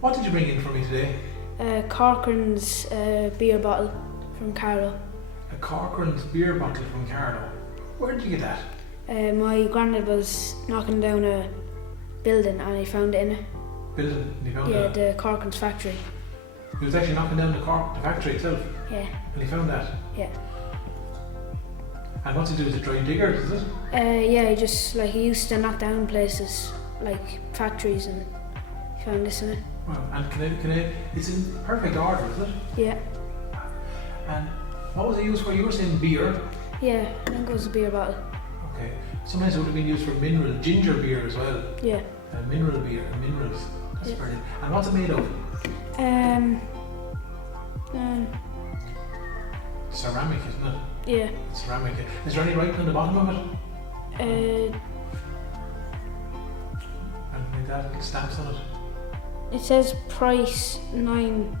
What did you bring in for me today? Corcoran's beer bottle from Carlow. A Corcoran's beer bottle from Carlow. Where did you get that? My granddad was knocking down a building and he found it in it. Building? And he found Yeah, that? the Corcoran's factory. He was actually knocking down the factory itself? Yeah. And he found that? Yeah. And what's he do? Is it dry diggers, is it? Yeah, he used to knock down places like factories and he found this in it. Well, and it's in perfect order, is it? Yeah. And what was it used for? You were saying beer? Yeah, I think it was a beer bottle. Okay. Sometimes it would have been used for ginger beer as well. Yeah. Mineral beer, minerals. That's brilliant. And what's it made of? Ceramic, isn't it? Yeah. Ceramic. Is there any writing on the bottom of it? Uh, And like that, stamps on it? it says price 9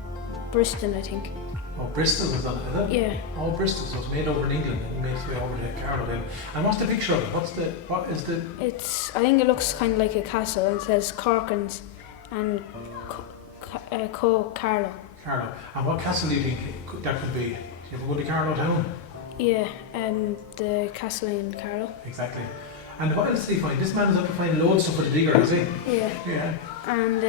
Bristol, I think. Oh, Bristol is on it, is it? Yeah. Oh, Bristol, so it's made over in England and made its way over to Carlow then. And what's the picture of it? What is the... I think it looks kind of like a castle and it says Corcoran's and Carlow. Carlow. And what castle do you think that could be? Do you ever go to Carlow town? Yeah, the castle in Carlow. Exactly. And what else did he find? This man is up to find loads of stuff for the digger, is he? Yeah. Yeah. And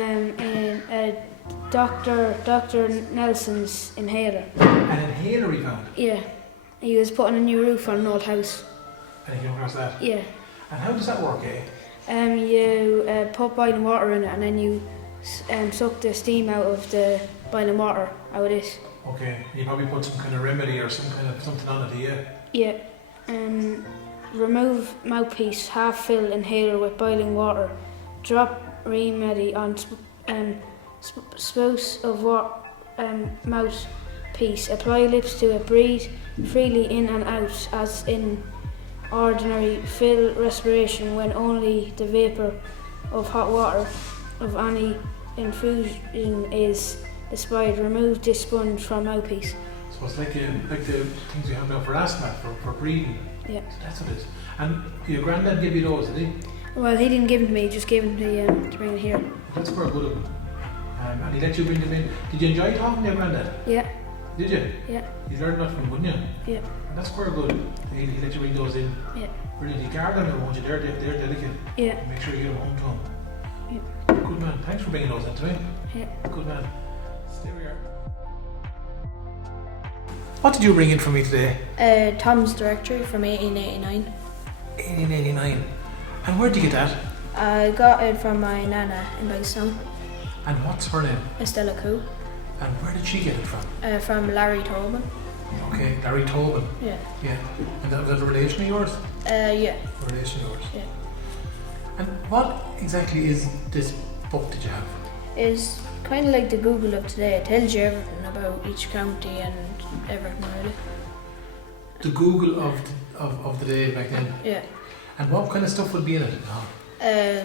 Dr. Nelson's inhaler. An inhaler he found? Yeah. He was putting a new roof on an old house. And he came across that? Yeah. And how does that work, eh? You put boiling water in it and then you suck the steam out of the boiling water out of this. Okay. You probably put some kind of remedy or something on it, yeah? Yeah. Remove mouthpiece, half fill inhaler with boiling water. Drop remedy on spouse of mouthpiece. Apply lips to it. Breathe freely in and out as in ordinary. Fill respiration when only the vapour of hot water of any infusion is despite. Remove this sponge from mouthpiece. So it's like the things we have now for asthma, for breathing. Yeah. So that's what it is. And your granddad gave you those, did he? Well, he didn't give them to me, he just gave them to bring it here. That's quite good of him. And he let you bring them in. Did you enjoy talking to your granddad? Yeah. Did you? Yeah. You learned that from him, wouldn't you? Yeah. And that's quite good. He let you bring those in. Yeah. Brilliant. You guard them, won't you? They're delicate. Yeah. Make sure you get them home to him. Yeah. Good man. Thanks for bringing those in to me. Yeah. Good man. Stay where you are. What did you bring in for me today? Tom's Directory from 1889. 1889. And where'd you get that? I got it from my nana in Bagstone. And what's her name? Estella Coo. And where did she get it from? From Larry Tobin. Okay, Larry Tobin. Yeah. Yeah. And that was a relation of yours? Yeah. A relation of yours? Yeah. And what exactly is this book that you have? It's kind of like the Google of today. It tells you everything about each county and everything really. The Google of the day back then? Yeah. And what kind of stuff would be in it?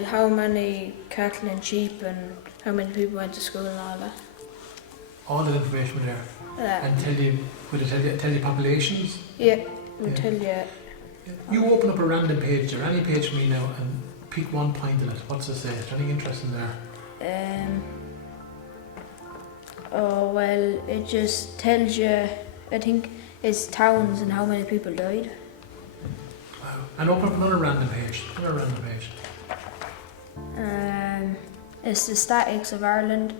How many cattle and sheep and how many people went to school and all that. All that information were there? And would it tell you populations? Yeah, it would tell you. You open up a random page or any page for me now and pick one point in it. What's it say? Is there anything interesting there? It just tells you, I think it's towns and how many people died. Wow. And open up another random page. It's the statics of Ireland,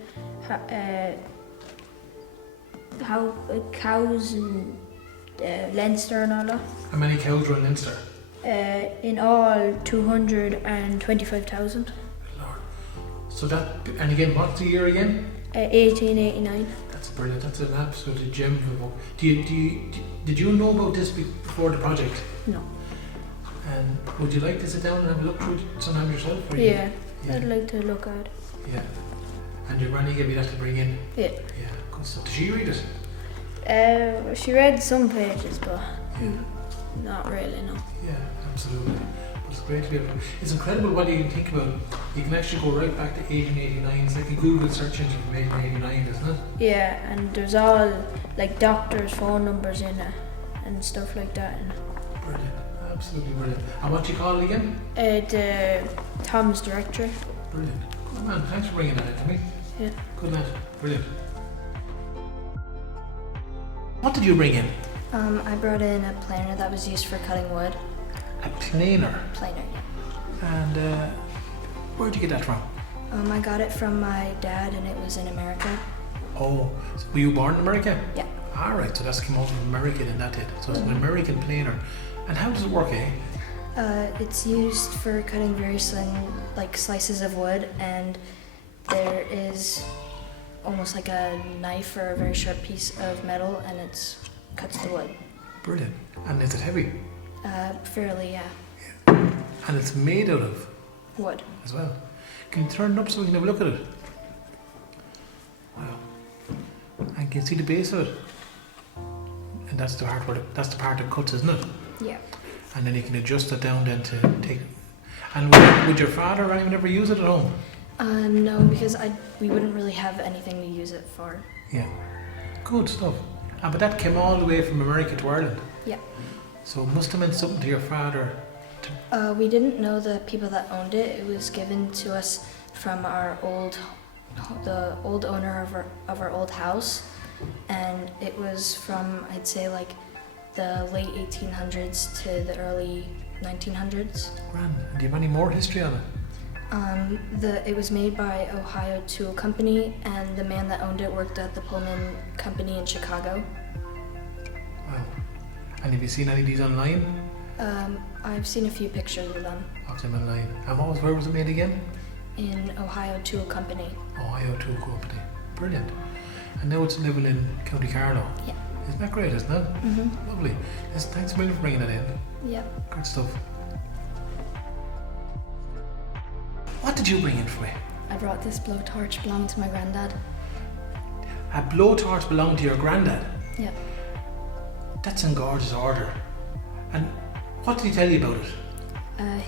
how cows in Leinster and all that. How many cows were in Leinster? In all, 225,000. Lord. So and again, what's the year again? 1889. That's brilliant. That's an absolute gem of a book. Did you know about this before the project? No. And would you like to sit down and have a look through it sometime yourself? Yeah, I'd like to look at it. Yeah. And your granny gave you that to bring in? Yeah. Yeah, good stuff. Did she read it? She read some pages, but not really, no. Yeah, absolutely. But it's great to be able to... It's incredible what you can think about. You can actually go right back to 1889. It's like a Google search engine from 1889, isn't it? Yeah, and there's all like doctors' phone numbers in it and stuff like that. Brilliant. Absolutely brilliant. And what do you call it again? The Tom's Directory. Brilliant. Good man, thanks for bringing that in to me. Yeah. Good lad. Brilliant. What did you bring in? I brought in a planer that was used for cutting wood. A planer. Planer, yeah. And where'd you get that from? I got it from my dad, and it was in America. Oh, so were you born in America? Yeah. Alright, so that's come out from America then, that did. So it's an American planer. And how does it work, eh? It's used for cutting very thin, like slices of wood, and there is almost like a knife or a very sharp piece of metal, and it cuts the wood. Brilliant. And is it heavy? Fairly, yeah. And it's made out of Wood. as well. Can you turn it up so we can have a look at it? Wow. And can you see the base of it? And that's the part that cuts, isn't it? Yeah. And then you can adjust it down then to take. And would your father or anyone ever use it at home? No, because we wouldn't really have anything to use it for. Yeah. Good stuff. But that came all the way from America to Ireland. Yeah. So it must have meant something to your father. We didn't know the people that owned it. It was given to us from the old owner of our old house, and it was from, I'd say, like the late 1800s to the early 1900s. Grand. And do you have any more history on it? It was made by Ohio Tool Company, and the man that owned it worked at the Pullman Company in Chicago. Wow. And have you seen any of these online? I've seen a few pictures of them. Of them online. And where was it made again? In Ohio Tool Company. Ohio Tool Company. Brilliant. And now it's living in County Carlow. Yeah. Isn't that great, isn't it? Mm-hmm. Lovely. Listen, thanks a million for bringing that in. Yep. Good stuff. What did you bring in for me? I brought this blowtorch belonging to my granddad. A blowtorch belonged to your granddad? Yep. That's in gorgeous order. And what did he tell you about it?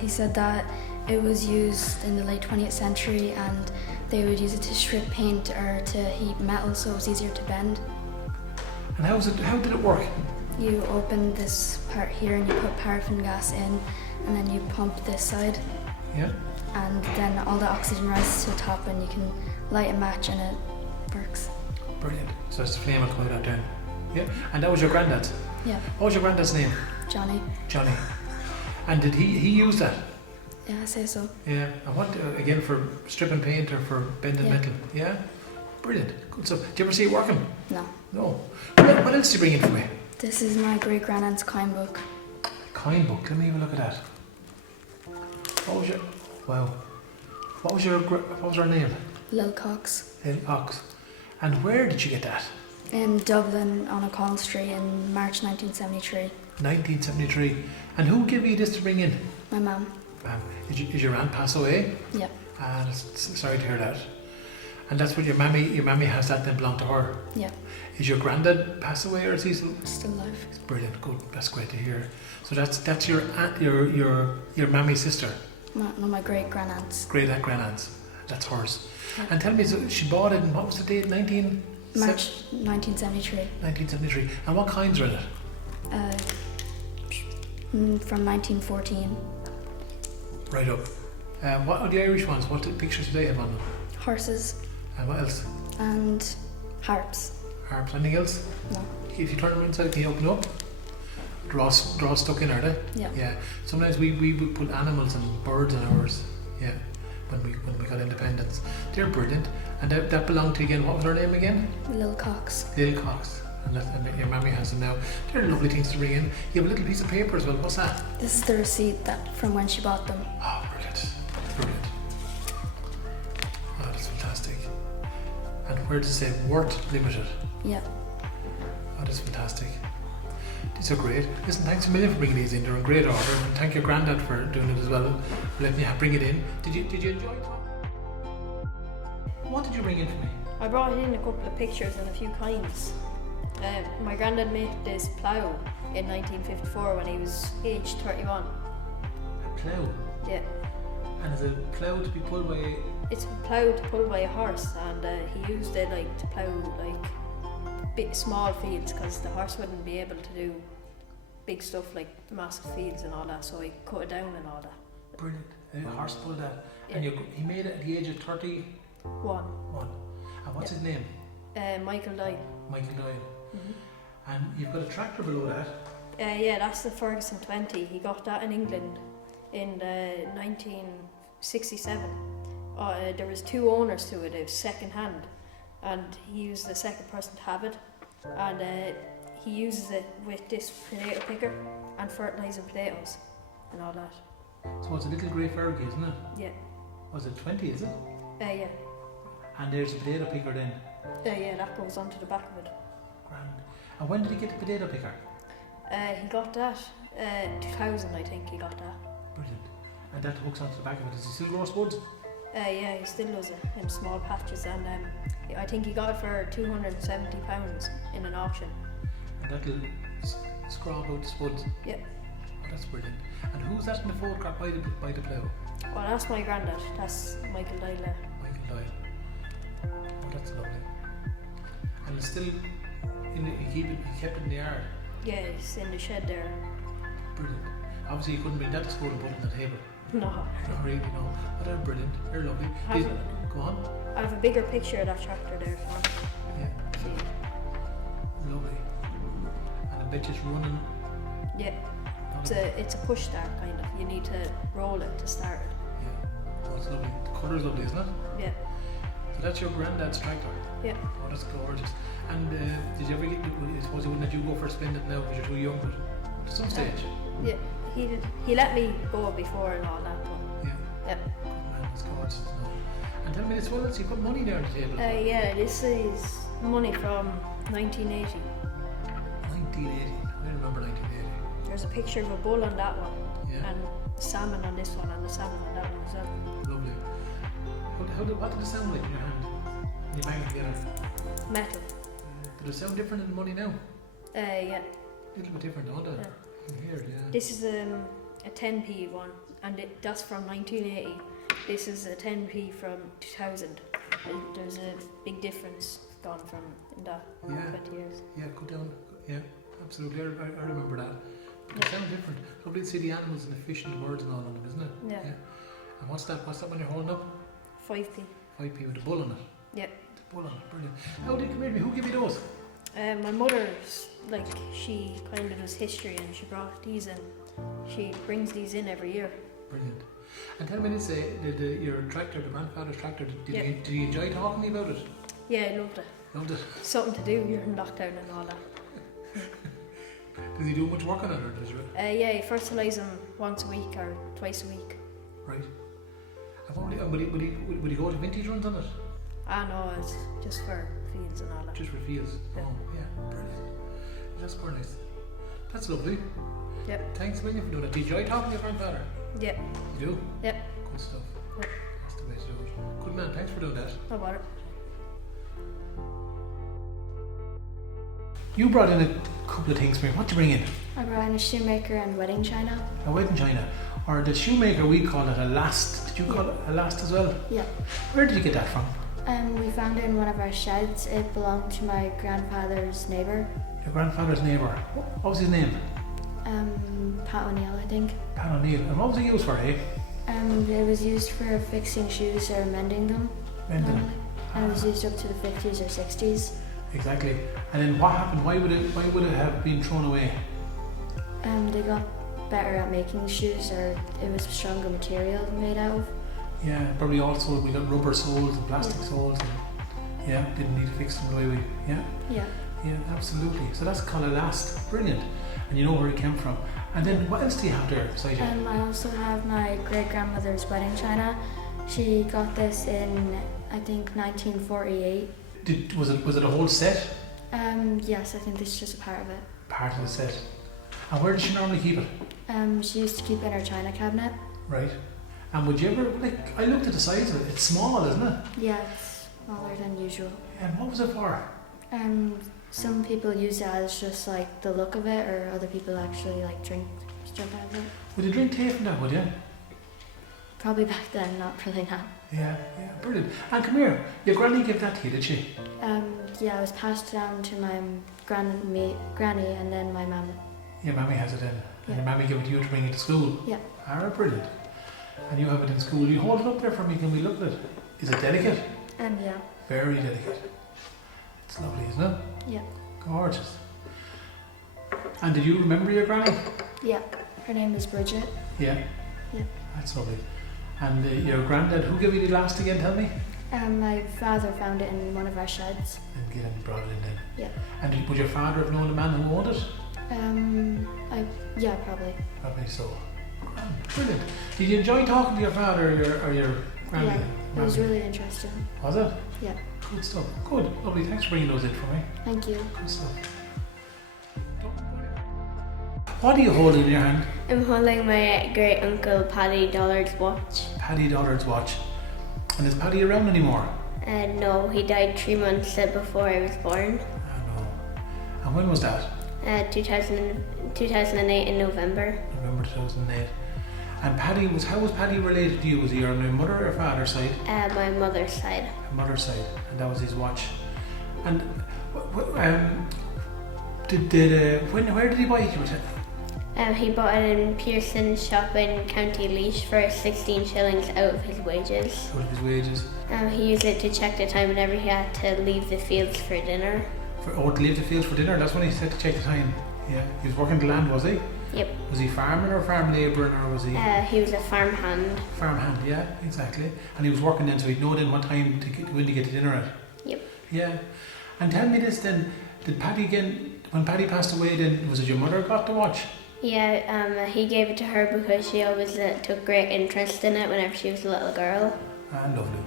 He said that it was used in the late 20th century, and they would use it to strip paint or to heat metal so it was easier to bend. And how did it work? You open this part here and you put paraffin gas in, and then you pump this side, Yeah? and then all the oxygen rises to the top, and you can light a match and it works. Brilliant. So it's the flame will come out then. Yeah? And that was your granddad's? Yeah. What was your granddad's name? Johnny. Johnny. And did he use that? Yeah, I say so. Yeah. And what, again, for stripping paint or for bending Yeah. metal? Yeah? Brilliant. Good stuff. Did you ever see it working? No. No. What else did you bring in for me? This is my great-grandaunt's coin book. Coin book. Let me have a look at that. What was your... Wow. What was her name? Lil Cox. Lil Cox. And where did you get that? In Dublin on O'Connell Street in March 1973. 1973. And who gave you this to bring in? My mum. Is your aunt pass away? Yep. Sorry to hear that. And that's what your mammy has that then belong to her? Yeah. Is your granddad pass away or is he still alive? It's brilliant, good, that's great to hear. So that's your aunt, your mammy's sister? No, my great-grandaunt's. Great-grandaunt's, that's hers. Yeah. And tell me, so she bought it in, what was the date, March 1973. 1973. And what kinds are in it? From 1914. Right up. What are the Irish ones? What pictures do they have on them? Horses. And what else? And harps. Harps. Anything else? No. If you turn them inside, can you open up? Draw stuck in, are they? Yeah. Yeah. Sometimes we would put animals and birds in ours. Yeah. When we got independence. They're brilliant. And that belonged to, again, what was her name again? Lil Cox. Lil Cox. And your mammy has them now. They're lovely things to bring in. You have a little piece of paper as well. What's that? This is the receipt from when she bought them. Oh, brilliant. Brilliant. Oh, that's fantastic. And where does it say Worth Limited? Yeah. Oh, that's fantastic. These are great. Listen, thanks a million for bringing these in. They're in great order. And thank your granddad for doing it as well, for letting me bring it in. Did you enjoy it? What did you bring in for me? I brought in a couple of pictures and a few coins. My granddad made this plough in 1954 when he was aged 31. A plough? Yeah. And is a plough to be pulled by... It's a plough to pull by a horse, and he used it to plough big small fields because the horse wouldn't be able to do big stuff like massive fields and all that, so he cut it down and all that. Brilliant. A horse pulled that. Yeah. And he made it at the age of 31. One. And what's his name? Michael Doyle. Michael Doyle. Mm-hmm. And you've got a tractor below that. Yeah, that's the Ferguson 20. He got that in England in 1967. There was 2 owners to it. It was second hand, and he was the second person to have it. And he uses it with this potato picker and fertilising potatoes and all that. So it's a little grey Fergie, isn't it? Yeah. Was it 20, is it? Yeah. And there's a potato picker then. Yeah, that goes onto the back of it. Grand. And when did he get the potato picker? He got that 2000, I think he got that. Brilliant. And that hooks onto the back of it. Does he still grow spuds? Yeah, he still does it in small patches, and I think he got it for £270 in an auction. And that'll scrap out the spuds? Yeah. Oh, that's brilliant. And who's that in the photograph by the plough? Well, that's my granddad. That's Michael Doyle there. Michael Doyle. Oh, that's lovely. And it's still, he kept it in the yard? Yeah, he's in the shed there. Brilliant. Obviously you couldn't bring that to school and put it on the table. No. No, really, no. But they're brilliant. They're lovely. Go on. I have a bigger picture of that tractor there. Yeah. See. Lovely. And I bet it's running. Yeah. It's a push start kind of. You need to roll it to start it. Yeah. Oh, it's lovely. The colour's lovely, isn't it? Yeah. So that's your granddad's tractor? Yeah. Oh, that's gorgeous. And did you ever get, I suppose he wouldn't let you go for a spin it now because you're too young, but at some stage? Yeah. He let me go before and all that, but Yeah. yeah. Good man, that's gorgeous. No. And tell me this, well, you put money there on the table. Yeah, this is money from 1980. 1980. I remember 1980. There's a picture of a bull on that one, Yeah. and salmon on this one, and the salmon on that one as well. Lovely. What did it sound like in your hand? When you bang it together? Metal. Did it sound different in the money now? Yeah. A little bit different, don't it? Yeah. In here, yeah. This is a 10p one, and that's from 1980. This is a 10p from 2000. And there's a big difference gone from in that Yeah. 20 years. Yeah, go down. Yeah, absolutely. I remember that. But they sound different. Lovely to see the animals and the fish and the birds and all on them, isn't it? Yeah. And what's that one you're holding up? 5p. 5p with a bull on it. Yeah. The bull on it, brilliant. How did you come in? Who gave you those? My mother's she kind of does history, and she brought these in. She brings these in every year. Brilliant. And tell me this, your tractor, the grandfather's tractor, did you enjoy talking to me about it? Yeah, I loved it. Loved it. Something to do during lockdown and all that. Does he do much work on it, or does he? Yeah, you fertilise them once a week or twice a week. Right. And would he go to vintage runs on it? No, it's just for fields and all that. Just for fields? Yeah. Oh, yeah, brilliant. That's quite nice. That's lovely. Yep. Thanks a million for doing it. Do you enjoy talking to your grandfather? Yep. You do? Yep. Good stuff. Yep. That's the way to do it. Good man, thanks for doing that. No bother. You brought in a couple of things for me. What did you bring in? I brought in a shoemaker and wedding china. A wedding china. Or the shoemaker, we call it a last. Did you call it a last as well? Yeah. Where did you get that from? We found it in one of our sheds. It belonged to my grandfather's neighbour. Your grandfather's neighbour. What was his name? Pat O'Neill, I think. Pat O'Neill. And what was it used for, eh? It was used for fixing shoes or mending them. Mending them. Normally. And it was used up to the 50s or 60s. Exactly. And then what happened? Why would it have been thrown away? They got better at making shoes, or it was stronger material made out of. Yeah, probably also we got rubber soles and plastic soles, and yeah, didn't need to fix them the way we. Yeah. Yeah. Yeah, absolutely. So that's called a last. Brilliant. And you know where it came from. And then what else do you have there beside you? I also have my great grandmother's wedding china. She got this in, I think, 1948. Was it a whole set? Yes, I think this is just a part of it. Part of the set. And where does she normally keep it? She used to keep it in her china cabinet. Right. And would you ever, I looked at the size of it. It's small, isn't it? Yeah, it's smaller than usual. And what was it for? Some people use it as just like the look of it, or other people actually like drink stuff out of it. Would you drink tea from that, would you? Probably back then, not really now. Yeah, brilliant. And come here, your granny gave that to you, did she? Yeah, it was passed down to my granny and then my mum. Your mammy has it in. Yeah. And your mammy gave it to you to bring it to school? Yeah. Alright, brilliant. And you have it in school. You hold it up there for me, can we look at it? Is it delicate? Yeah. Very delicate. It's lovely, isn't it? Yeah. Gorgeous. And did you remember your granny? Yeah. Her name is Bridget. Yeah. Yeah. That's lovely. And your granddad, who gave you the last again, tell me? My father found it in one of our sheds. And Gillian brought it in then. Yeah. And would your father have known the man who owned it? Yeah, probably. Probably so. Brilliant. Did you enjoy talking to your father or your granny? Yeah, it was really interesting. Was it? Yeah. Good stuff. Good. Lovely. Thanks for bringing those in for me. Thank you. Good stuff. What are you holding in your hand? I'm holding my great uncle Paddy Dollard's watch. Paddy Dollard's watch. And is Paddy around anymore? No, he died 3 months before I was born. I know. And when was that? 2008 in November. November 2008. And Paddy how was Paddy related to you? Was he on your mother or father's side? My mother's side. Mother's side, and that was his watch. And where did he buy it? He bought it in Pearson's shop in County Laois for 16 shillings out of his wages. Out of his wages. He used it to check the time whenever he had to leave the fields for dinner. To leave the fields for dinner? That's when he said to check the time. Yeah. He was working the land, was he? Yep. Was he farming or farm labouring, or was he? He was a farmhand. Farmhand, yeah, exactly. And he was working then, so he'd know then what time when to get to dinner at. Yep. Yeah. And tell me this then, did Paddy when Paddy passed away then, was it your mother got the watch? Yeah, he gave it to her because she always took great interest in it whenever she was a little girl. Ah, lovely.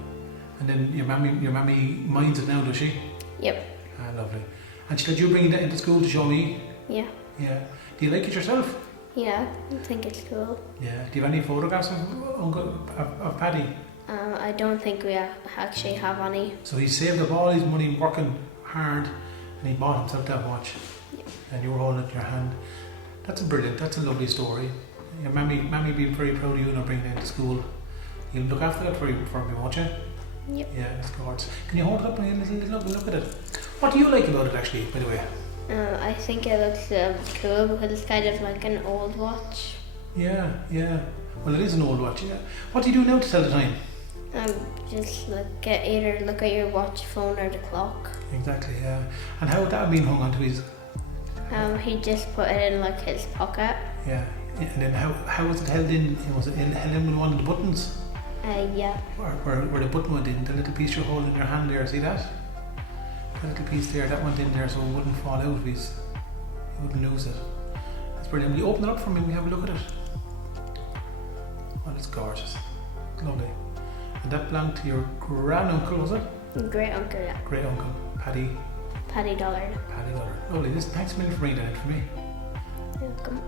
And then your mammy minds it now, does she? Yep. Ah, lovely. And she let you bring it into school to show me? Yeah. Yeah. Do you like it yourself? Yeah, I think it's cool. Yeah. Do you have any photographs of Paddy? I don't think we actually have any. So he saved up all his money working hard, and he bought himself that watch. Yeah. And you were holding it in your hand. That's a lovely story. Your mammy being very proud of you and bringing it into school. You'll look after that for me, won't you? Yep. Yeah, it's gorgeous. Can you hold it up and look at it? What do you like about it actually, by the way? I think it looks cool because it's kind of like an old watch. Yeah, yeah. Well, it is an old watch, yeah. What do you do now to tell the time? Just either look at your watch, phone, or the clock. Exactly, yeah. And how would that have been hung onto his? He just put it in like his pocket. Yeah. And then how was it held in? Was it held in with one of the buttons? Yeah. Where the button went in, the little piece you're holding in your hand there, see that? The little piece there, that went in there so it wouldn't fall out of his, you wouldn't lose it. That's brilliant. Will you open it up for me and we have a look at it? Oh, it's gorgeous. Lovely. And that belonged to your granduncle, was it? Great uncle, yeah. Great uncle, Paddy Dollard. Paddy Dollard. Lovely. Listen, thanks a minute for bringing that in for me. You're welcome.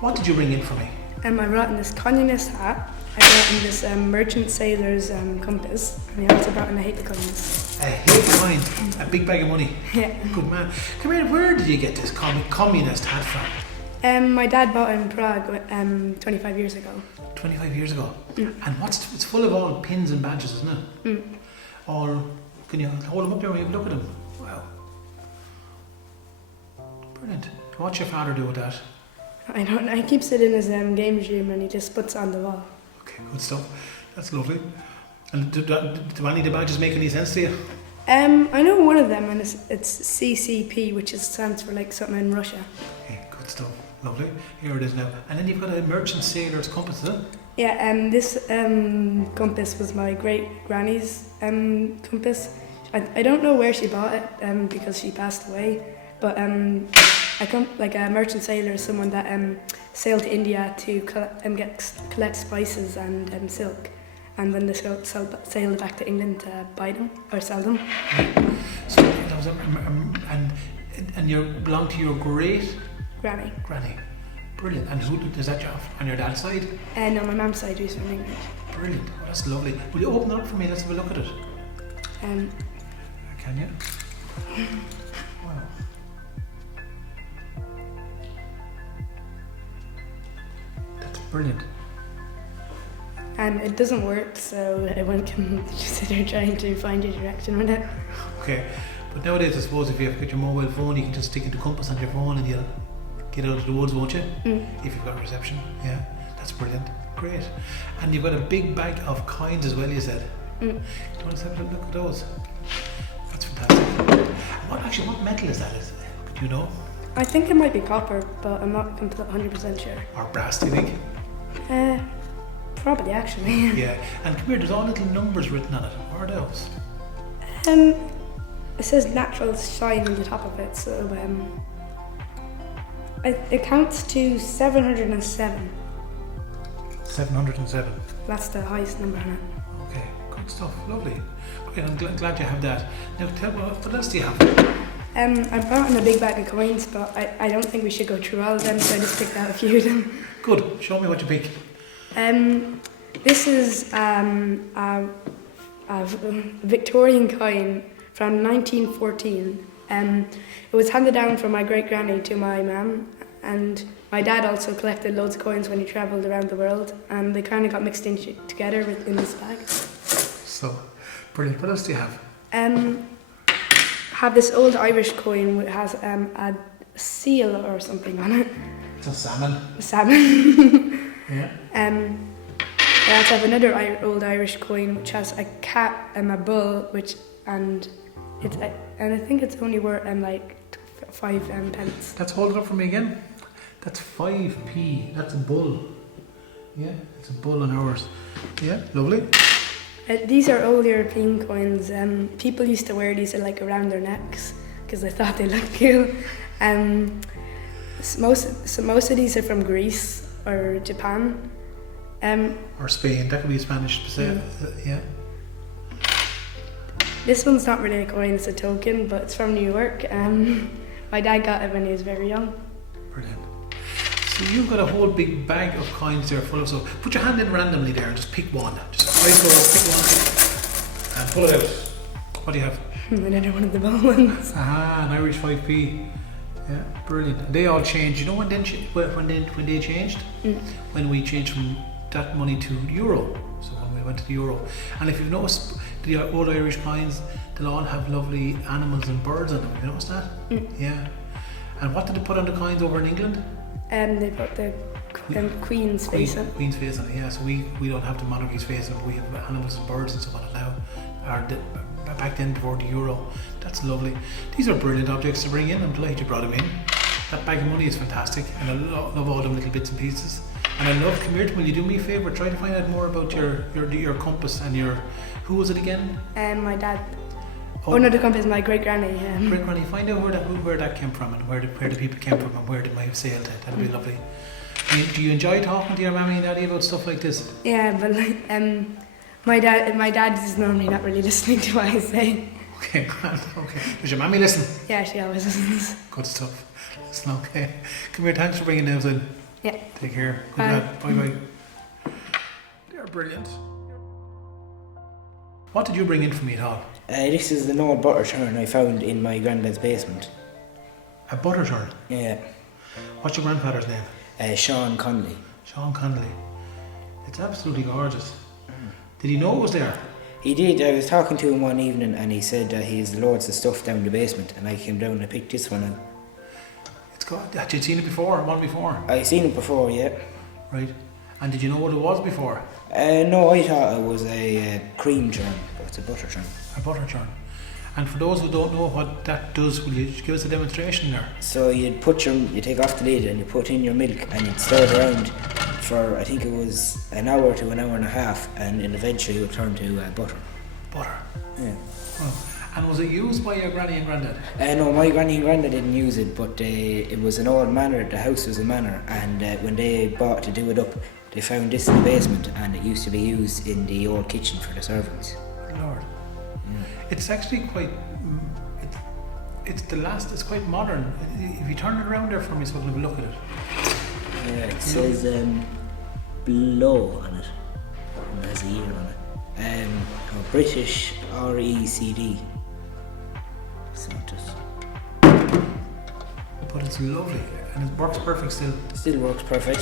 What did you bring in for me? I brought in this communist hat, I brought in this merchant sailor's compass, and I also brought in a hate coins. A hate coins, a big bag of money. Yeah. Good man. Come here, where did you get this communist hat from? My dad bought it in Prague 25 years ago. 25 years ago? Mm. And it's full of all pins and badges, isn't it? Mm. All, can you hold them up there and have a look at them? Wow. Brilliant. What's your father do with that? I don't know, he keeps it in his games room and he just puts it on the wall. Okay, good stuff. That's lovely. And do any of the badges make any sense to you? I know one of them, and it's CCP, which stands for like something in Russia. Okay, good stuff. Lovely. Here it is now. And then you've got a merchant sailor's compass, is it? Yeah, this compass was my great granny's compass. I don't know where she bought it because she passed away, but like a merchant sailor is someone that sailed to India to collect spices and silk, and then they sailed back to England to buy them or sell them. So that was and you belong to your great Granny. Brilliant. And who is that job? On your dad's side? No, my mum's side is from England. Brilliant. Oh, that's lovely. Will you open it up for me? Let's have a look at it. Can you? Wow. That's brilliant. It doesn't work, so everyone can sit there trying to find your direction with it. Okay. But nowadays, I suppose if you've got your mobile phone, you can just stick in the compass on your phone and you'll get out of the woods, won't you? Mm. If you've got reception. Yeah, that's brilliant. Great. And you've got a big bag of coins as well, you said. Mm. Do you want to have a look at those? That's fantastic. What metal is that? Do you know? I think it might be copper, but I'm not 100% sure. Or brass, do you think? Probably actually. Yeah. And come here, there's all little numbers written on it. What are those? It says natural shine on the top of it, so it counts to 707. 707. That's the highest number on it. Okay, good stuff. Lovely. Great, I'm glad you have that. Now, tell me, what else do you have? I brought in a big bag of coins, but I don't think we should go through all of them, so I just picked out a few of them. Good. Show me what you picked. This is a Victorian coin from 1914. It was handed down from my great granny to my mum, and my dad also collected loads of coins when he travelled around the world, and they kind of got mixed in together in this bag. So, brilliant. What else do you have? Have this old Irish coin which has a seal or something on it. It's a salmon. A salmon. Yeah. I also have another old Irish coin which has a cat and a bull, and I think it's only worth like 5 pence. Let's hold it up for me again. That's 5p. That's a bull. Yeah, it's a bull on ours. Yeah, lovely. These are old European coins. People used to wear these like around their necks because they thought they looked cool. Most of these are from Greece or Japan. Or Spain. That could be Spanish. Yeah. This one's not really a coin; it's a token, but it's from New York. My dad got it when he was very young. Brilliant. So you've got a whole big bag of coins there full of stuff. Put your hand in randomly there and just pick one. Just pick one and pull it out. What do you have? Another one of the bull ones. Aha, an Irish 5p. Yeah, brilliant. They all changed. You know when they changed? When we changed from that money to euro. So when we went to the euro. And if you've noticed, the old Irish coins, they'll all have lovely animals and birds on them. Have you noticed that? Yeah. And what did they put on the coins over in England? They put the Queen's face on it. Queen's face on it, yeah. So we don't have the monarchy's face on it. We have animals and birds and so on it now. Back then before the euro. That's lovely. These are brilliant objects to bring in. I'm delighted you brought them in. That bag of money is fantastic, and I love all them little bits and pieces. And I love, come here to me, will you do me a favour? Try to find out more about your compass and who was it again? My dad. Oh no, the compass, my great granny. Great granny. Find out where that came from and where the people came from and where they might have sailed to. That'd be lovely. Do you enjoy talking to your mammy and daddy about stuff like this? Yeah, but my dad is normally not really listening to what I say. Okay, grand. Okay. Does your mammy listen? Yeah, she always listens. Good stuff. Listen, okay. Come here, thanks for bringing those in. Yeah. Take care. Good lad. Bye bye. They're brilliant. What did you bring in for me at all? This is an old butter churn I found in my granddad's basement. A butter churn? Yeah. What's your grandfather's name? Sean Connolly. Sean Connolly. It's absolutely gorgeous. Did he know it was there? He did. I was talking to him one evening and he said that he has loads of stuff down the basement, and I came down and I picked this one out. It's got. Had you seen it before? One before? I seen it before, yeah. Right. And did you know what it was before? No, I thought it was a cream churn, but it's a butter churn. A butter churn. And for those who don't know what that does, will you give us a demonstration there? So you take off the lid and you put in your milk and you'd stir it around for, I think it was an hour to an hour and a half, and then eventually it would turn to butter. Butter? Yeah. Well, and was it used by your granny and granddad? No, my granny and granddad didn't use it, but it was an old manor. The house was a manor, and when they bought to do it up, they found this in the basement, and it used to be used in the old kitchen for the servants. Lord. Yeah. It's actually quite. It's quite modern. If you turn it around there for me, so I can have a look at it. Yeah, it says blow on it, and it has a year on it. British RECD. So just. But it's lovely, and it works perfect still. Still works perfect.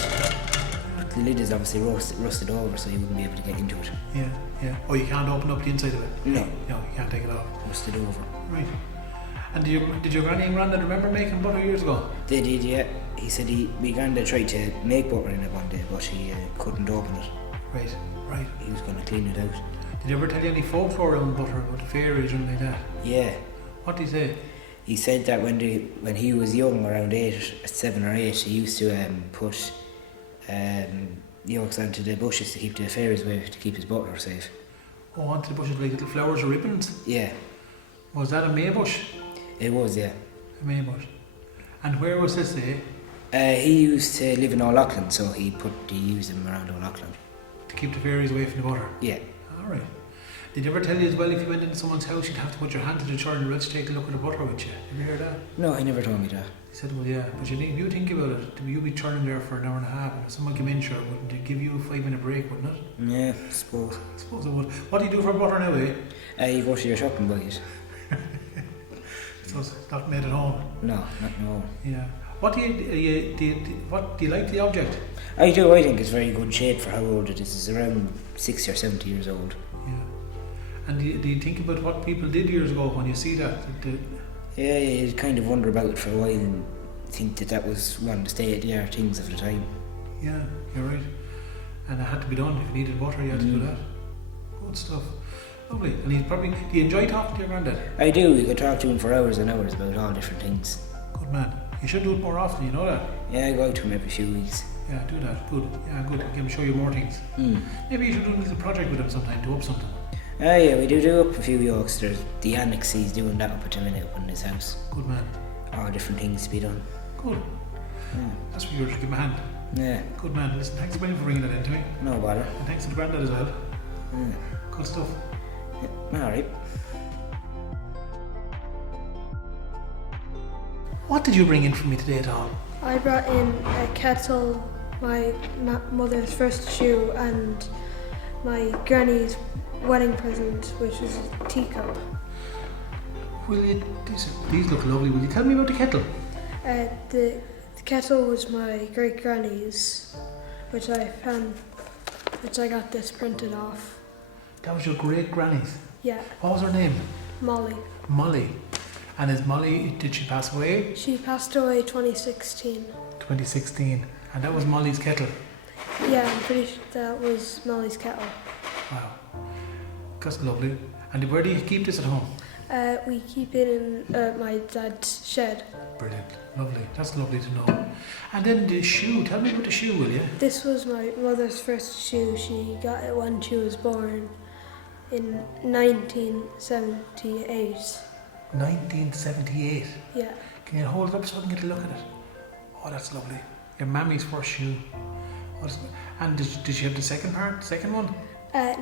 The lid is obviously rusted over, so you wouldn't be able to get into it. Yeah. Oh, you can't open up the inside of it? No. No, you can't take it off. Rusted over. Right. And did your granny and granddad remember making butter years ago? They did, yeah. He said my granddad tried to make butter in it one day, but he couldn't open it. Right. He was going to clean it out. Did he ever tell you any folklore around butter, about the fairies or anything like that? Yeah. What did he say? He said that when he was young, around 7 or 8, he used to put yolks onto the bushes to keep the fairies away, to keep his butter safe. Oh, onto the bushes like little flowers or ribbons? Yeah. Was that a May bush? It was, yeah. A May bush. And where was this, eh? He used to live in O'Loughlin, so he used them around O'Loughlin. To keep the fairies away from the butter? Yeah. Alright. Did you ever tell you as well, if you went into someone's house, you'd have to put your hand to the churn and to take a look at the butter with you? Have you heard that? No, he never told me that. He said, well, yeah, but you think about it. You'd be churning there for an hour and a half, and if someone came in, sure, wouldn't it give you a 5-minute break, wouldn't it? Yeah, I suppose. I suppose it would. What do you do for butter now, eh? You go to your shop and buy it. So it's not made at home? No, not no. Yeah. What do you like the object? I do. I think it's very good shape for how old it is. It's around 60 or 70 years old. Yeah. And do you think about what people did years ago when you see that? Yeah, you kind of wonder about it for a while and think that was one of the state-of-the-art things of the time. Yeah, you're right. And it had to be done. If you needed water, you had to do that. Good stuff. Lovely. And do you enjoy talking to your granddad? I do. You could talk to him for hours and hours about all different things. Good man. You should do it more often, you know that? Yeah, I go out to him every few weeks. Yeah, do that. Good. Yeah, good. He can show you more things. Maybe you should do a little project with him sometime, do up something. Yeah, we do up a few yolks. There's the annex, he's doing that up at the minute up in his house. Good man. All different things to be done. Good. That's what you were to give him a hand. Yeah. Good man. Listen, thanks a million for bringing that in to me. No bother. And thanks to the granddad as well. Good stuff. Yeah, alright. What did you bring in for me today at all? I brought in a kettle, my mother's first shoe, and my granny's wedding present, which was a teacup. Will you? These look lovely. Will you tell me about the kettle? The kettle was my great granny's, which I got this printed off. That was your great granny's? Yeah. What was her name? Molly. Molly. And did she pass away? She passed away 2016. 2016. And that was Molly's kettle? Yeah, I'm pretty sure that was Molly's kettle. Wow. That's lovely. And where do you keep this at home? We keep it in my dad's shed. Brilliant. Lovely. That's lovely to know. And then the shoe. Tell me about the shoe, will you? This was my mother's first shoe. She got it when she was born in 1978. 1978? Yeah. Can you hold it up so I can get a look at it? Oh, that's lovely. Your mammy's first shoe. And did she have the second one?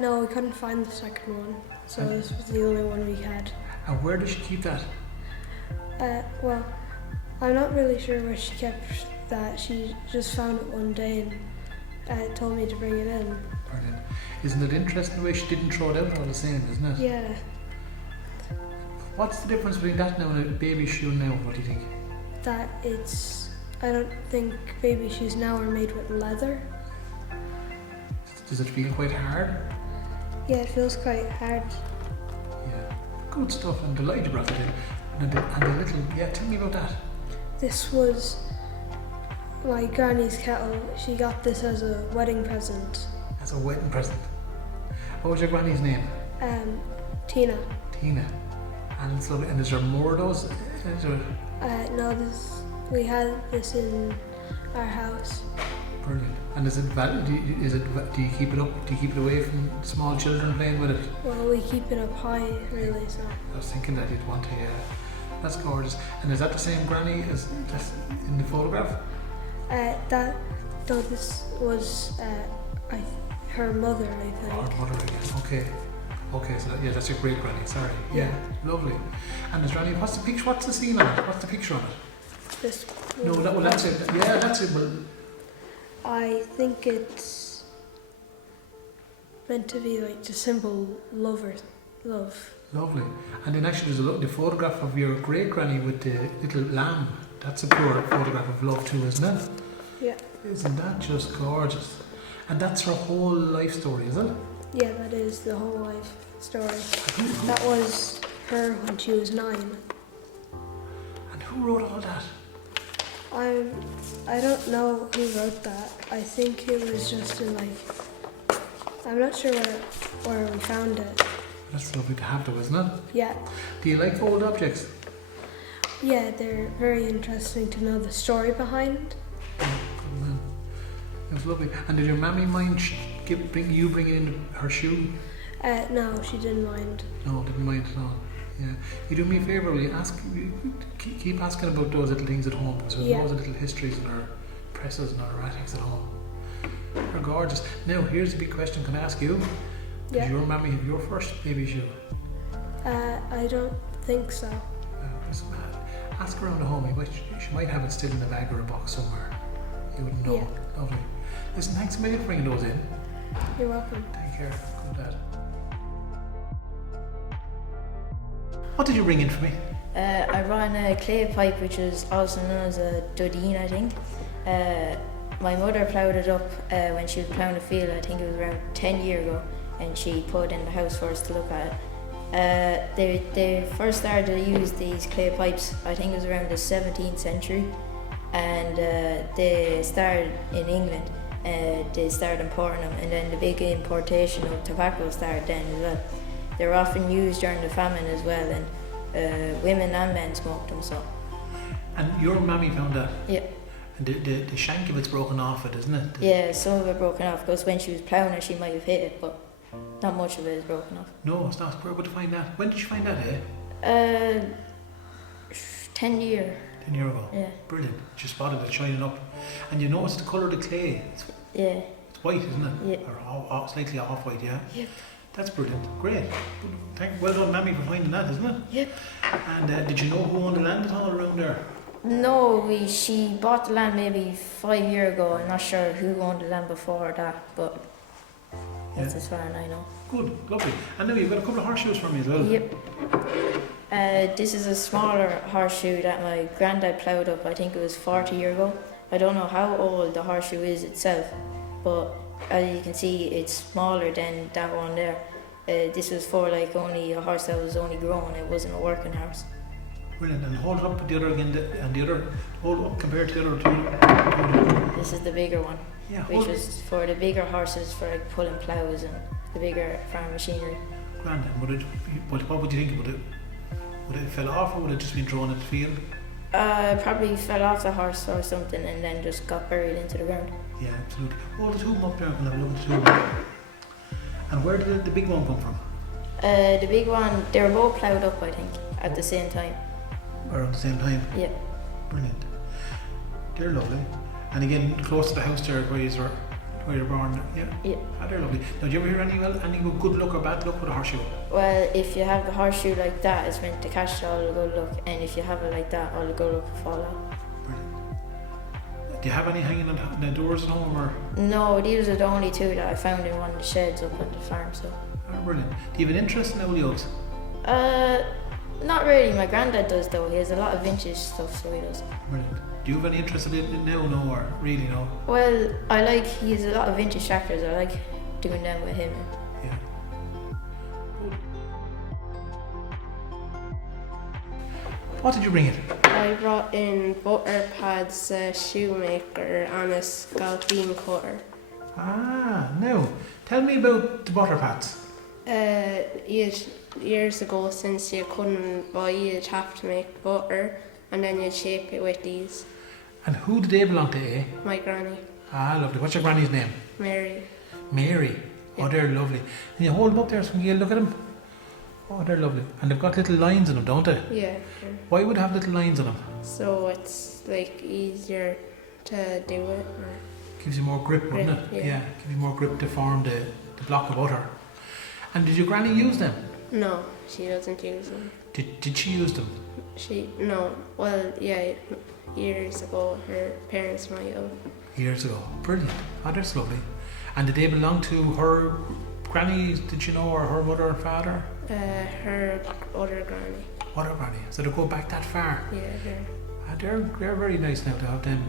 No, we couldn't find the second one. So this was the only one we had. And where does she keep that? Well, I'm not really sure where she kept that. She just found it one day and told me to bring it in. Brilliant. Isn't it interesting the way she didn't throw it out all the same, isn't it? Yeah. What's the difference between that now and a baby shoe now? What do you think? That I don't think baby shoes now are made with leather. Does it feel quite hard? Yeah, it feels quite hard. Yeah. Good stuff. I'm delighted you brought it in. And the little, tell me about that. This was my granny's kettle. She got this as a wedding present. As a wedding present. What was your granny's name? Tina. Tina. And it's lovely. And is there more of those? No, we had this in our house. Brilliant. And is it valid? Do you keep it up? Do you keep it away from small children playing with it? Well, we keep it up high, really. So. I was thinking that you'd want to. Yeah. That's gorgeous. And is that the same granny as in the photograph? This was her mother, I think. Her mother again. Okay. So that's your great granny. Sorry. Yeah. Lovely. And is granny? What's the picture? What's the scene on it? What's the picture on it? This. No, that's it. Yeah, that's it. Well, I think it's meant to be like the symbol love. Lovely. And then actually there's the photograph of your great granny with the little lamb. That's a pure photograph of love too, isn't it? Yeah. Isn't that just gorgeous? And that's her whole life story, is it? Yeah, that is the whole life story. That was her when she was 9. Who wrote all that? I don't know who wrote that. I think it was just in like, I'm not sure where we found it. That's lovely to have though, isn't it? Yeah. Do you like old objects? Yeah, they're very interesting to know the story behind. Oh, good man. It was lovely. And did your mammy mind bringing in her shoe? No, she didn't mind. No, didn't mind at all. Yeah. You do me a favour, will you keep asking about those little things at home, because there's loads of little histories in our presses and our attics at home. They're gorgeous. Now, here's a big question. Can I ask you? Did your mammy have your first baby shoe? I don't think so. That's mad. Ask around at home. She might have it still in a bag or a box somewhere. You wouldn't know. Yeah. Lovely. Listen, thanks a million for bringing those in. You're welcome. Take care. Good dad. What did you bring in for me? I ran a clay pipe, which is also known as a dudeen, I think. My mother ploughed it up when she was ploughing a field. I think it was around 10 years ago, and she put it in the house for us to look at it. They first started to use these clay pipes, I think it was around the 17th century, and they started in England. They started importing them, and then the big importation of tobacco started then as well. They were often used during the famine as well, and women and men smoked them. So. And your mammy found that? Yeah. And the shank of it's broken off it, isn't it? Yeah, some of it broken off, because when she was ploughing it, she might have hit it, but not much of it is broken off. No, it's not. Where would you find that? When did you find that, eh? 10 years. 10 years ago? Yeah. Brilliant. You spotted it shining up. And you noticed the colour of the clay. Yeah. It's white, isn't it? Yeah. Or slightly off-white, yeah? Yep. That's brilliant. Great. Well done, mammy, for finding that, isn't it? Yep. And did you know who owned the land at all around there? No, she bought the land maybe 5 years ago. I'm not sure who owned the land before that, but that's as far as I know. Good, lovely. And now you've got a couple of horseshoes for me as well. Yep. This is a smaller horseshoe that my granddad ploughed up. I think it was 40 years ago. I don't know how old the horseshoe is itself, but as you can see, it's smaller than that one there. This was for like only a horse that was only grown. It wasn't a working horse. Brilliant. And hold it up with the other again, and the other, hold it up compared to the other two. This is the bigger one, Yeah, which was for the bigger horses for like pulling ploughs and the bigger farm machinery. Grand. And what would you think? Would it fell off, or would it just been drawn in the field? Probably fell off the horse or something and then just got buried into the ground. Yeah, absolutely. Hold the tube up there and have a look at the tube. And where did the big one come from? The big one, they were both ploughed up, I think, at the same time. Around the same time? Yeah. Brilliant. They're lovely. And again, close to the house there where you're born. Yeah? Yeah. Ah, they're lovely. Now, do you ever hear any good luck or bad luck with a horseshoe? Well, if you have the horseshoe like that, it's meant to catch all the good luck, and if you have it like that, all the good luck will fall out. Brilliant. Do you have any hanging on the doors at home, or? No, these are the only two that I found in one of the sheds up at the farm, so. Oh, brilliant. Do you have an interest in old yokes? Not really. My granddad does though. He has a lot of vintage stuff, so he does. Brilliant. Do you have any interest in it now, no, or really, no? Well, he has a lot of vintage tractors. I like doing them with him. Yeah. Good. What did you bring in? I brought in butter pads, a shoemaker and a scalping cutter. Ah, now, tell me about the butter pads. Years ago, since you couldn't buy, you'd have to make butter and then you'd shape it with these. And who do they belong to, eh? My granny, Ah, lovely. What's your granny's name? Mary. Mary. Oh, they're lovely. And you hold them up there so we can look at them. Oh, they're lovely. And they've got little lines in them, don't they? Yeah. Why would they have little lines on them? So it's like easier to do it. Gives you more grip, wouldn't it? Yeah. Gives you more grip to form the block of butter. And did your granny use them? No, she doesn't use them. Did she use them? Years ago, her parents might have. Years ago. Brilliant. Oh, that's lovely. And did they belong to her granny, did you know, or her mother and father? Her other granny. Other granny. So they go back that far? Yeah, They're very nice now to have them.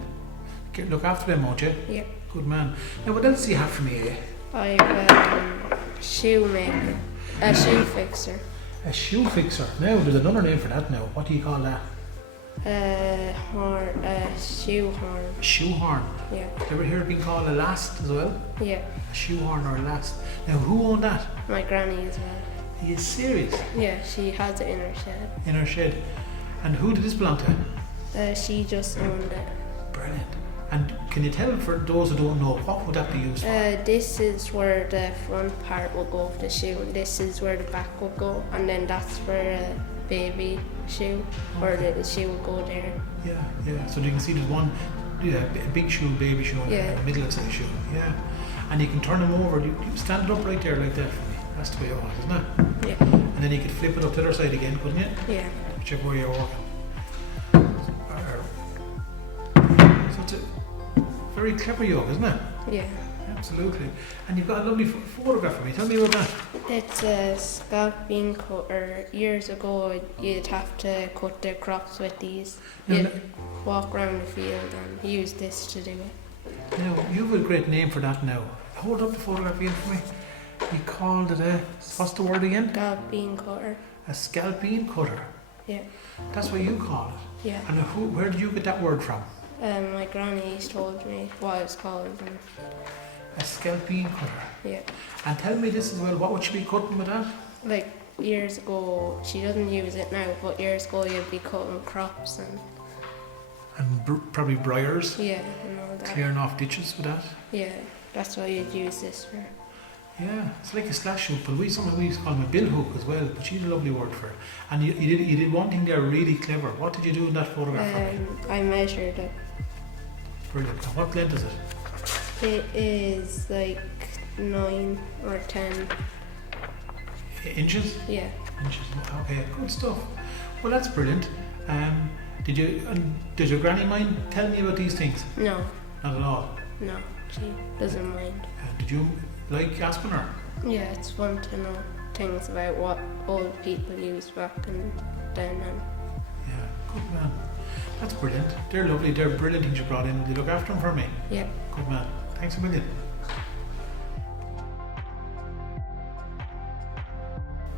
Look after them, won't you? Yeah. Good man. Now, what else do you have for me, eh? I have a shoemaker, a shoe fixer. A shoe fixer. Now, there's another name for that now. What do you call that? Shoe horn. A shoehorn. Yeah. You ever hear it being called a last as well? Yeah. A shoehorn or a last. Now, who owned that? My granny as well. Are you serious? Yeah, she has it in her shed. In her shed. And who did this belong to? She just owned it. Brilliant. And can you tell, for those who don't know, what would that be used for? This is where the front part will go of the shoe, and this is where the back will go, and then that's where a baby shoe, or the shoe will go there. Yeah. So you can see there's one, a big shoe, baby shoe, and a middle of the shoe. Yeah. And you can turn them over. You stand it up right there like that for me. That's the way it was, isn't it? Yeah. And then you could flip it up to the other side again, couldn't you? Yeah. Whichever way you're walking. So it's a very clever yoke, isn't it? Yeah. Absolutely. And you've got a lovely photograph for me. Tell me about that. It's a scalp bean cutter. Years ago, you'd have to cut their crops with these. You'd walk around the field and use this to do it. Now, you have a great name for that now. Hold up the photograph again for me. You called it a, what's the word again? Scalp bean cutter. A scalp bean cutter. Yeah. That's what you call it. Yeah. And where did you get that word from? My granny told me what it's called. A scalp bean cutter. Yeah. And tell me this as well, what would she be cutting with that? Like years ago, she doesn't use it now, but years ago you'd be cutting crops and Probably briars. yeah, and all that. Clearing off ditches with that. Yeah, that's what you'd use this for. Yeah, it's like a slash hook, but we used to call them a bill hook as well, but she's a lovely word for it. And you did one thing there really clever. What did you do in that photograph for me? I measured it. Brilliant. And what length is it? It is like 9 or 10. Inches? Yeah. Inches. Okay, good stuff. Well, that's brilliant. Did your granny mind telling you about these things? No. Not at all. No, she doesn't mind. Did you like asking her? Yeah, it's fun to know things about what old people used back in then. Yeah, good man. That's brilliant. They're lovely. They're brilliant things you brought in. Will you look after them for me? Yeah. Good man. Thanks a million.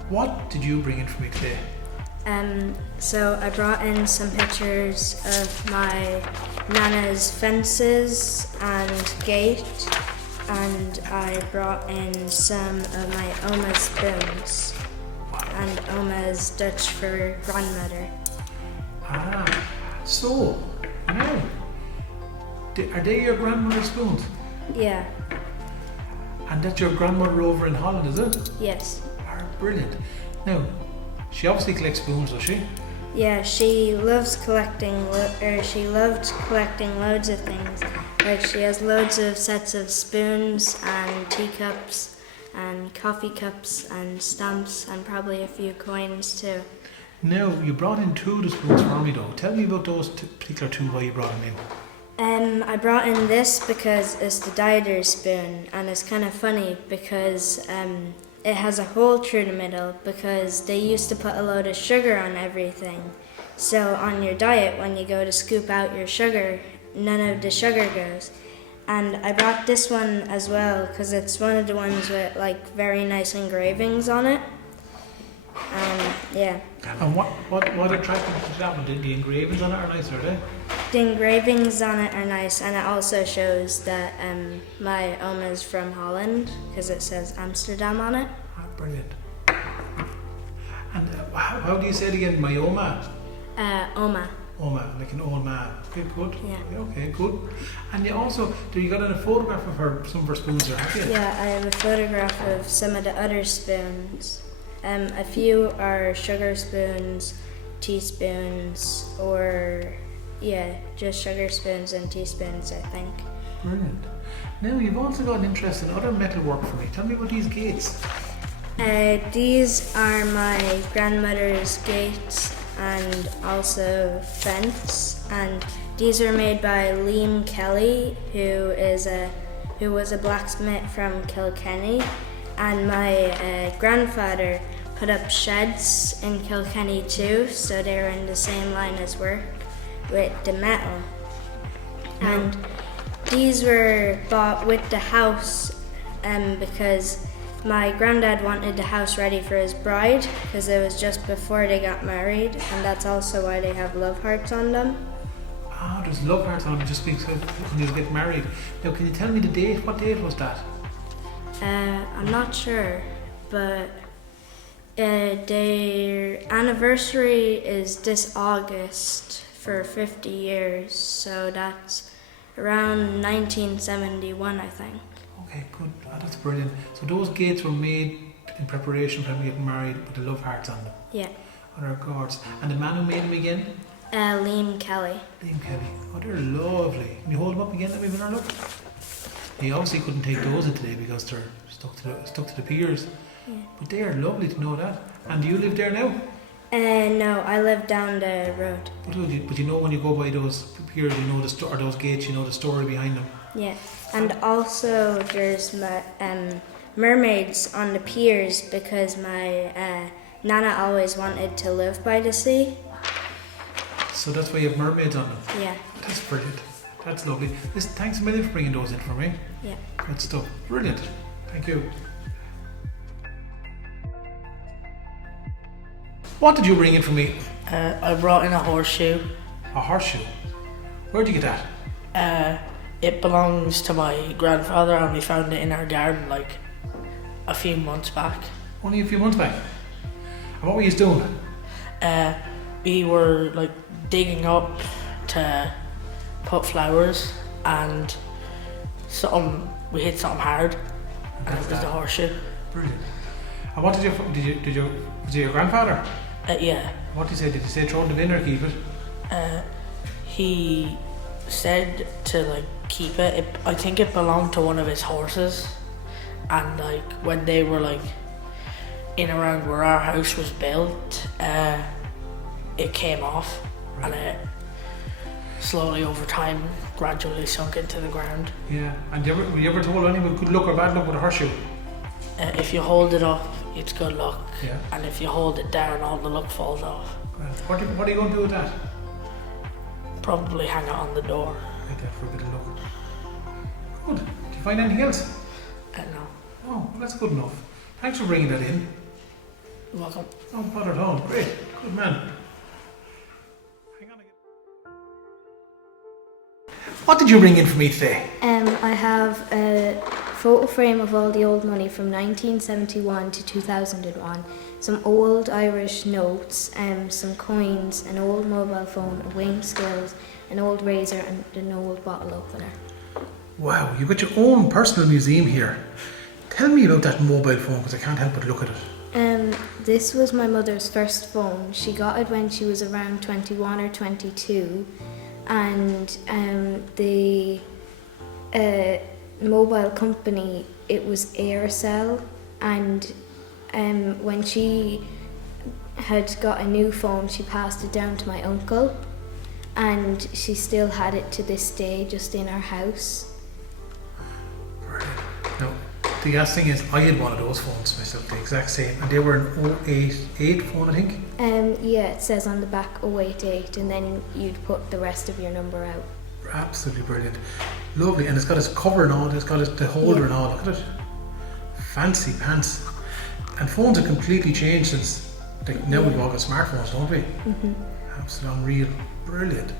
What did you bring in for me today? So I brought in some pictures of my nana's fences and gate, and I brought in some of my Oma's spoons and Oma's Dutch for grandmother. So, now, are they your grandmother's spoons? Yeah. And that's your grandmother over in Holland, is it? Yes. Brilliant. Now, she obviously collects spoons, does she? Yeah, she loves collecting, she loved collecting loads of things. Like she has loads of sets of spoons and teacups and coffee cups and stamps and probably a few coins too. Now, you brought in 2 of the spoons for me though. Tell me about those particular 2, why you brought them in. I brought in this because it's the dieter spoon, and it's kind of funny because it has a hole through the middle because they used to put a load of sugar on everything. So on your diet, when you go to scoop out your sugar, none of the sugar goes. And I brought this one as well because it's one of the ones with like very nice engravings on it. Yeah. And what attracted you to that one? The engravings on it are nice, are they? The engravings on it are nice, and it also shows that my Oma's from Holland because it says Amsterdam on it. Brilliant. And how do you say it again? My Oma? Oma. Oma, like an old man. Okay, good. Yeah. Okay, good. And you also, you got a photograph of her, some of her spoons there, have you? Yeah, I have a photograph of some of the other spoons. A few are sugar spoons, teaspoons, or just sugar spoons and teaspoons, I think. Brilliant. Now you've also got an interest in other metal work for me. Tell me about these gates. These are my grandmother's gates and also fence, and these are made by Liam Kelly, who was a blacksmith from Kilkenny, and my grandfather put up sheds in Kilkenny too, so they were in the same line as work with the metal. And these were bought with the house because My granddad wanted the house ready for his bride because it was just before they got married, and that's also why they have love hearts on them. Ah, there's love hearts on them just because when you get married. Now, can you tell me the date? What date was that? I'm not sure, but their anniversary is this August for 50 years, so that's around 1971, I think. Okay, good. Oh, that's brilliant. So those gates were made in preparation for them getting married with the love hearts on them. Yeah. On their guards. And the man who made them again? Liam Kelly. Liam Kelly. Oh, they're lovely. Can you hold them up again? Let me have a look. He obviously couldn't take those in today because they're stuck to the piers. Yeah. But they are lovely to know that. And do you live there now? No, I live down the road. But you know when you go by those piers, you know or those gates, you know the story behind them. Yeah, and also there's mermaids on the piers because my nana always wanted to live by the sea. So that's why you have mermaids on them? Yeah. That's brilliant. That's lovely. Listen, thanks a million for bringing those in for me. Yeah. Good stuff. Brilliant. Thank you. What did you bring in for me? I brought in a horseshoe. A horseshoe? Where'd you get that? It belongs to my grandfather and we found it in our garden like a few months back. Only a few months back? And what were you doing? We were like digging up to put flowers and we hit something hard and it was the horseshoe. Brilliant. And what was it your grandfather? Yeah. What did he say? Did he say throw it in the bin or keep it? He said to like keep it. I think it belonged to one of his horses, and like when they were like in around where our house was built, it came off, and it slowly over time gradually sunk into the ground. Yeah. And were you ever told anyone good luck or bad luck with a horseshoe? If you hold it up, it's good luck. Yeah. And if you hold it down, all the luck falls off. What are you going to do with that? Probably hang it on the door. Like that for a bit of luck. Good. Did you find anything else? No. Oh, well, that's good enough. Thanks for bringing that in. You're welcome. No bother at all. Great. Good man. Hang on again. What did you bring in for me today? I have a photo frame of all the old money from 1971 to 2001, some old Irish notes, some coins, an old mobile phone, a weighing scales, an old razor and an old bottle opener. Wow, you've got your own personal museum here. Tell me about that mobile phone because I can't help but look at it. This was my mother's first phone. She got it when she was around 21 or 22, and the mobile company, it was Aircell, and when she had got a new phone she passed it down to my uncle, and she still had it to this day just in our house. Brilliant. Now, the last thing is I had one of those phones myself, the exact same, and they were an 088 phone, I think. Yeah, it says on the back 088, and then you'd put the rest of your number out. Absolutely brilliant. Lovely, and it's got its cover and all, it's got the holder and all, look at it. Fancy pants. And phones have completely changed since, like now we've all got smartphones, don't we? Mm-hmm. Absolutely unreal. Brilliant.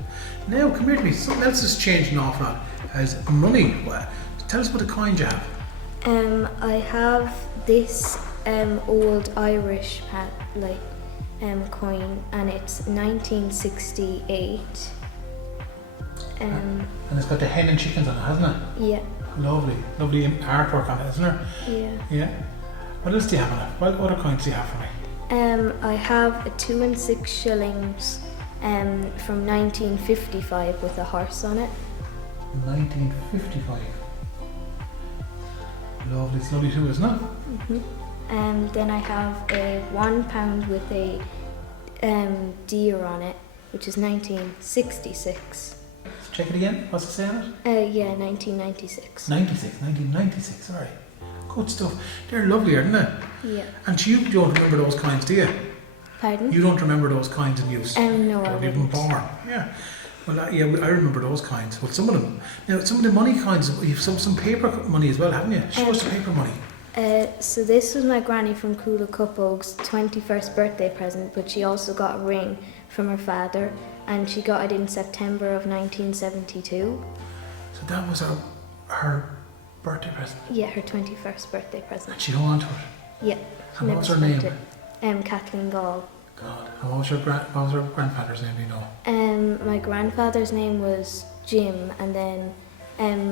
Now, come here to me, something else has changed an awful lot. As money, tell us about the coins you have. I have this old Irish coin, and it's 1968. And it's got the hen and chickens on it, hasn't it? Yeah. Lovely artwork on it, isn't there? Yeah. Yeah. What else do you have on it? What other coins do you have for me? I have a 2 and 6 shillings from 1955 with a horse on it. 1955. Lovely, it's lovely too, isn't it? Mm-hmm. Then I have a £1 with a deer on it, which is 1966. Check it again. What's it saying on it? Yeah, 1996. 1996, sorry. Good stuff. They're lovely, aren't they? Yeah. And you don't remember those coins, do you? Pardon? You don't remember those coins in use? No, I Or you've been born. Yeah. Well, I remember those coins. Well, some of them. Now, some of the money coins, you've some paper money as well, haven't you? Show us the paper money. So this was my granny from Cruinniú 21st birthday present, but she also got a ring from her father, and she got it in September of 1972. So that was her birthday present. Yeah, her 21st birthday present. And she hung on to it. Yeah. And what was her name? Kathleen Gall. God. And what was her grandfather's name? Do you know? My grandfather's name was Jim, and then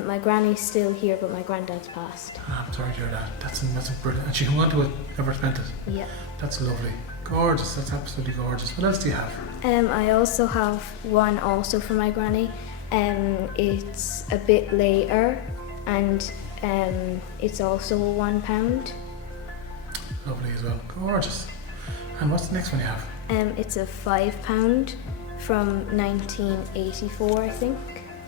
my granny's still here, but my granddad's passed. I'm sorry to hear that. That's brilliant. And she hung on to it, never spent it. Yeah. That's lovely. Gorgeous. That's absolutely gorgeous. What else do you have? I also have one also for my granny. It's a bit later, and it's also £1. Lovely as well. Gorgeous. And what's the next one you have? It's a £5 from 1984, I think.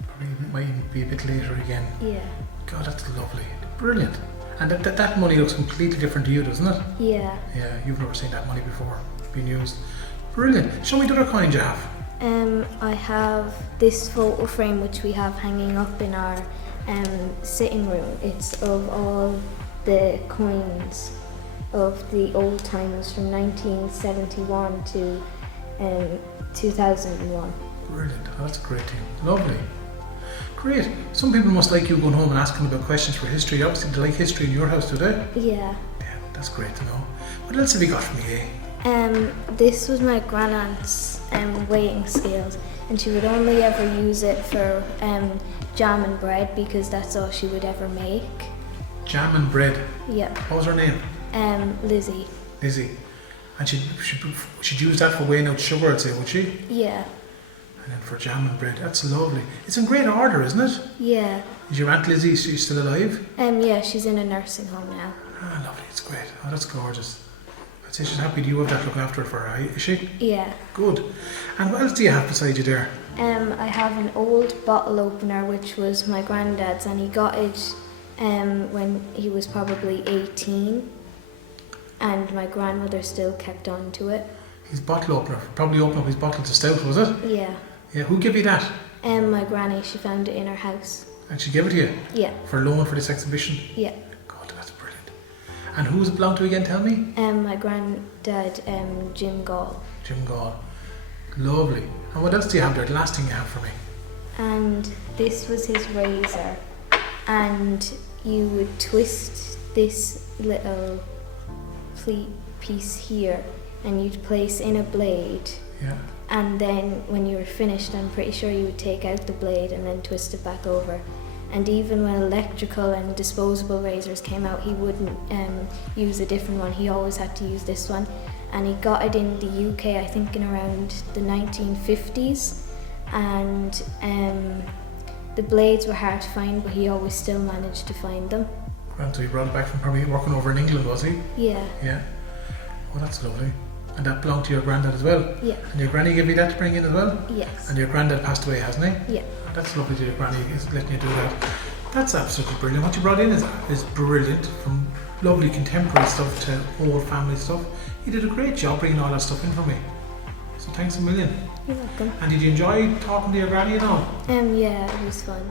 Probably might even be a bit later again. Yeah. God, that's lovely. Brilliant. And that money looks completely different to you, doesn't it? Yeah. Yeah, you've never seen that money before being used. Brilliant. Show me the other coins you have. I have this photo frame which we have hanging up in our sitting room. It's of all the coins of the old times from 1971 to 2001. Brilliant. Oh, that's a great team. Lovely. Great. Some people must like you going home and asking about questions for history. Obviously they like history in your house, do they? Yeah. Yeah, that's great to know. What else have you got for me, eh? This was my grandaunt's weighing scales, and she would only ever use it for jam and bread because that's all she would ever make. Jam and bread? Yeah. What was her name? Lizzie. Lizzie. And she'd use that for weighing out sugar, I'd say, would she? Yeah. And then for jam and bread. That's lovely. It's in great order, isn't it? Yeah. Is your Aunt Lizzie still alive? Yeah, she's in a nursing home now. Ah, lovely. It's great. Oh, that's gorgeous. I'd say she's happy you have that looking after her for her, is she? Yeah. Good. And what else do you have beside you there? I have an old bottle opener which was my granddad's, and he got it when he was probably 18, and my grandmother still kept on to it. His bottle opener, probably opened up his bottle to stout, was it? Yeah. Yeah, who gave you that? My granny, she found it in her house. And she gave it to you? Yeah. For loan for this exhibition? Yeah. God, that's brilliant. And who does it belong to again, tell me? My granddad, Jim Gall. Jim Gall. Lovely. And what else do you have there? The last thing you have for me? And this was his razor. And you would twist this little piece here, and you'd place in a blade. Yeah. And then when you were finished, I'm pretty sure you would take out the blade and then twist it back over. And even when electrical and disposable razors came out, he wouldn't use a different one. He always had to use this one. And he got it in the UK, I think in around the 1950s. And the blades were hard to find, but he always still managed to find them. Grand, so he brought it back from probably working over in England, was he? Yeah. Yeah. Oh, that's lovely. And that belonged to your granddad as well? Yeah. And your granny gave you that to bring in as well? Yes. And your granddad passed away, hasn't he? Yeah. Oh, that's lovely that your granny is letting you do that. That's absolutely brilliant. What you brought in is brilliant, from lovely contemporary stuff to old family stuff. You did a great job bringing all that stuff in for me. So thanks a million. You're welcome. And did you enjoy talking to your granny at all? Yeah, it was fun.